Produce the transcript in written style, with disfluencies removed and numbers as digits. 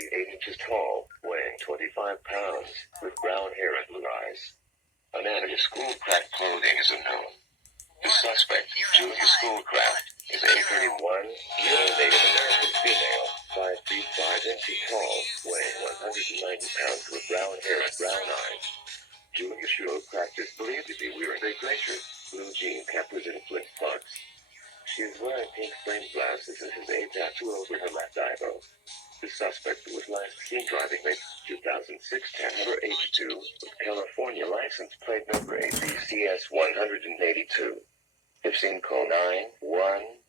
feet 8 inches tall, weighing 25 pounds, with brown hair and blue eyes. A man in his school-craft clothing is unknown. The suspect, Julia Schoolcraft, is a 31-year-old Native American female, 5 feet 5 inches tall, weighing 190 pounds, with brown hair and brown eyes. Julia Schoolcraft is believed to be wearing a gray shirt, blue jean cappers, and flip-flops. She is wearing pink framed glasses and has a tattoo over her left eyebrow. The suspect was last seen driving a 2006 Tacoma H2 with California license plate number ABCS 182. If seen, call 911.